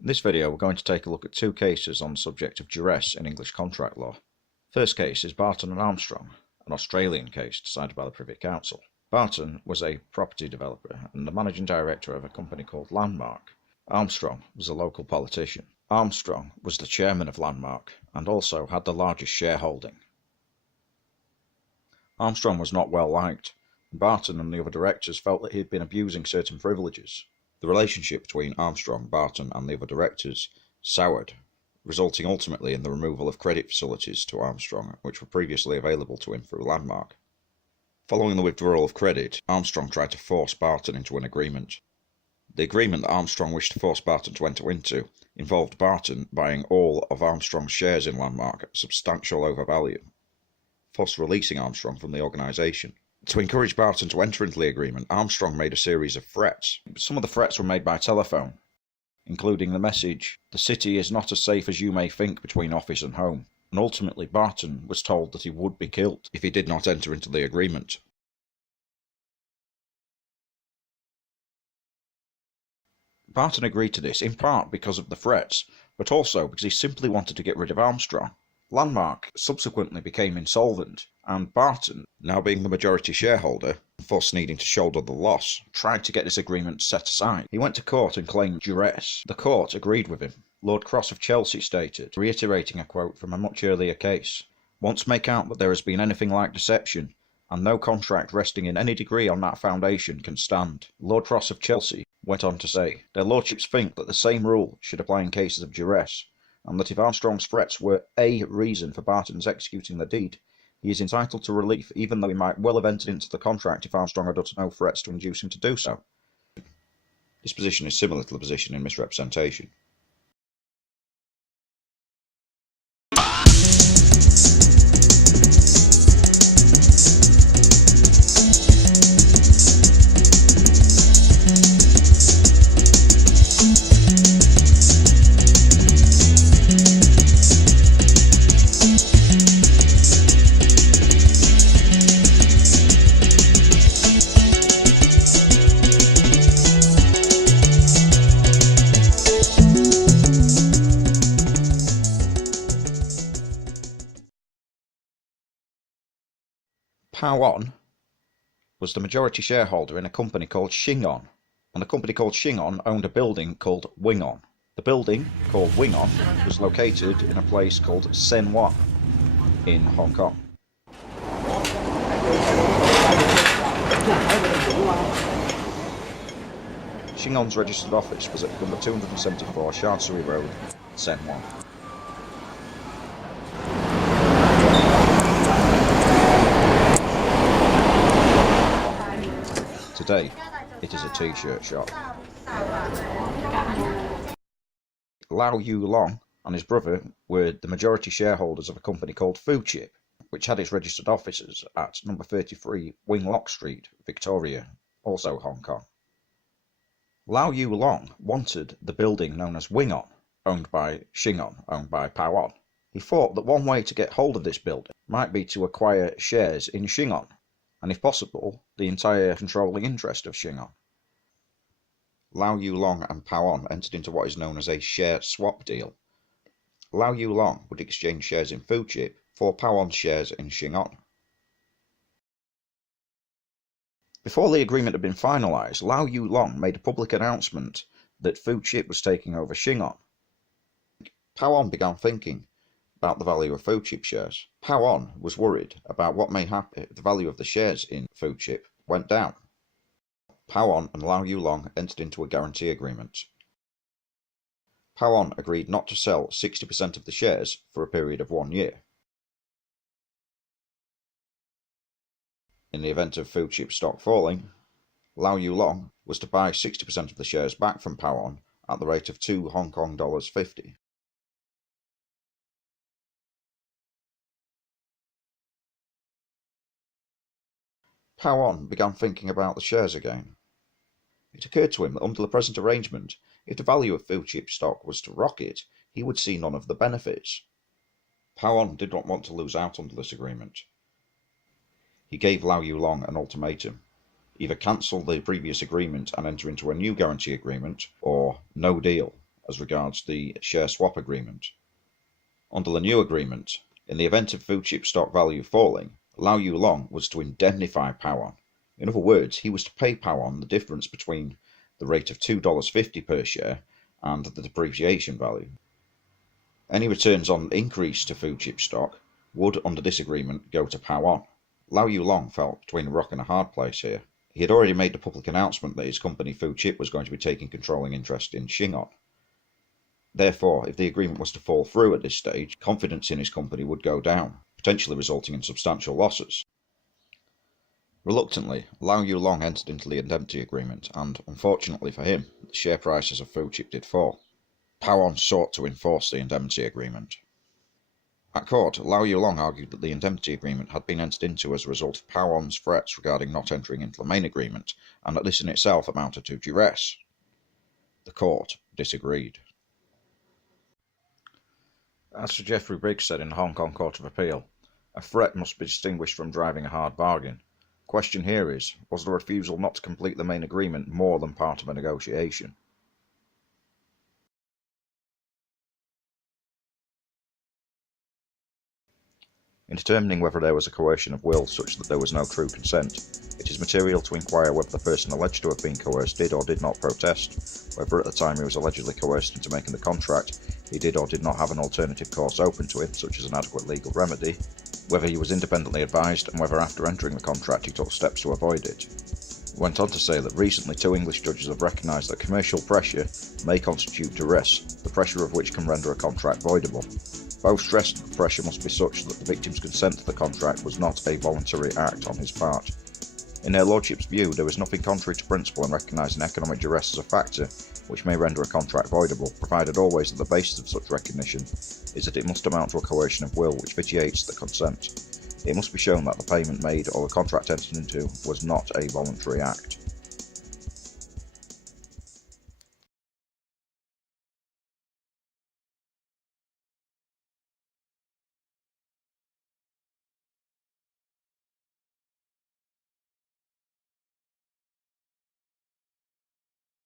In this video, we're going to take a look at two cases on the subject of duress in English contract law. First case is Barton and Armstrong, an Australian case decided by the Privy Council. Barton was a property developer and the managing director of a company called Landmark. Armstrong was a local politician. Armstrong was the chairman of Landmark and also had the largest shareholding. Armstrong was not well liked, and Barton and the other directors felt that he had been abusing certain privileges. The relationship between Armstrong, Barton and the other directors soured, resulting ultimately in the removal of credit facilities to Armstrong, which were previously available to him through Landmark. Following the withdrawal of credit, Armstrong tried to force Barton into an agreement. The agreement that Armstrong wished to force Barton to enter into involved Barton buying all of Armstrong's shares in Landmark at substantial overvalue, thus releasing Armstrong from the organisation. To encourage Barton to enter into the agreement, Armstrong made a series of threats. Some of the threats were made by telephone, including the message, "The city is not as safe as you may think between office and home," and ultimately Barton was told that he would be killed if he did not enter into the agreement. Barton agreed to this in part because of the threats, but also because he simply wanted to get rid of Armstrong. Landmark subsequently became insolvent, and Barton, now being the majority shareholder, thus needing to shoulder the loss, tried to get this agreement set aside. He went to court and claimed duress. The court agreed with him. Lord Cross of Chelsea stated, reiterating a quote from a much earlier case, "Once make out that there has been anything like deception, and no contract resting in any degree on that foundation can stand." Lord Cross of Chelsea went on to say, "Their lordships think that the same rule should apply in cases of duress, and that if Armstrong's threats were a reason for Barton's executing the deed, he is entitled to relief even though he might well have entered into the contract if Armstrong had uttered no threats to induce him to do so." This position is similar to the position in misrepresentation. Powon was the majority shareholder in a company called Shingon, and the company called Shingon owned a building called Wingon. The building, called Wingon, was located in a place called Senwa in Hong Kong. Shingon's registered office was at number 274 Chancery Road, Senwa. Today, it is a t-shirt shop. Lau Yiu and his brother were the majority shareholders of a company called Food Chip, which had its registered offices at number 33 Wing Lock Street, Victoria, also Hong Kong. Lau Yiu wanted the building known as Wingon, owned by Shingon, owned by Powon. He thought that one way to get hold of this building might be to acquire shares in Shingon, and if possible, the entire controlling interest of Shingon. Lau Yiu and Powon entered into what is known as a share swap deal. Lau Yiu would exchange shares in Food Chip for Powon's shares in Shingon. Before the agreement had been finalised, Lau Yiu made a public announcement that Food Chip was taking over Shingon. Powon began thinking about the value of Food Chip shares. Powon was worried about what may happen if the value of the shares in Food Chip went down. Powon and Lau Yiu entered into a guarantee agreement. Powon agreed not to sell 60% of the shares for a period of 1 year. In the event of Food Chip stock falling, Lau Yiu was to buy 60% of the shares back from Powon at the rate of $2 Hong Kong dollars 50. Powon began thinking about the shares again. It occurred to him that under the present arrangement, if the value of Food Chip stock was to rocket, he would see none of the benefits. Powon did not want to lose out under this agreement. He gave Lau Yiu an ultimatum: either cancel the previous agreement and enter into a new guarantee agreement, or no deal, as regards the share swap agreement. Under the new agreement, in the event of food chip stock value falling, Lau Yiu was to indemnify Powon. In other words, he was to pay Powon the difference between the rate of $2.50 per share and the depreciation value. Any returns on increase to food chip stock would, under this agreement, go to Powon. Lau Yiu felt between a rock and a hard place here. He had already made the public announcement that his company Food Chip was going to be taking controlling interest in Shingon. Therefore, if the agreement was to fall through at this stage, confidence in his company would go down, potentially resulting in substantial losses. Reluctantly, Lau Yiu entered into the indemnity agreement, and, unfortunately for him, the share prices of Food Chip did fall. Powon sought to enforce the indemnity agreement. At court, Lau Yiu argued that the indemnity agreement had been entered into as a result of Powon's threats regarding not entering into the main agreement, and that this in itself amounted to duress. The court disagreed. As Sir Geoffrey Briggs said in the Hong Kong Court of Appeal, a threat must be distinguished from driving a hard bargain. The question here is, was the refusal not to complete the main agreement more than part of a negotiation? In determining whether there was a coercion of will such that there was no true consent, it is material to inquire whether the person alleged to have been coerced did or did not protest, whether at the time he was allegedly coerced into making the contract, he did or did not have an alternative course open to him, such as an adequate legal remedy, whether he was independently advised, and whether after entering the contract he took steps to avoid it. He went on to say that recently 2 English judges have recognised that commercial pressure may constitute duress, the pressure of which can render a contract voidable. Both stressed that the pressure must be such that the victim's consent to the contract was not a voluntary act on his part. In their lordships' view, there is nothing contrary to principle in recognising economic duress as a factor which may render a contract voidable, provided always that the basis of such recognition is that it must amount to a coercion of will which vitiates the consent. It must be shown that the payment made or the contract entered into was not a voluntary act.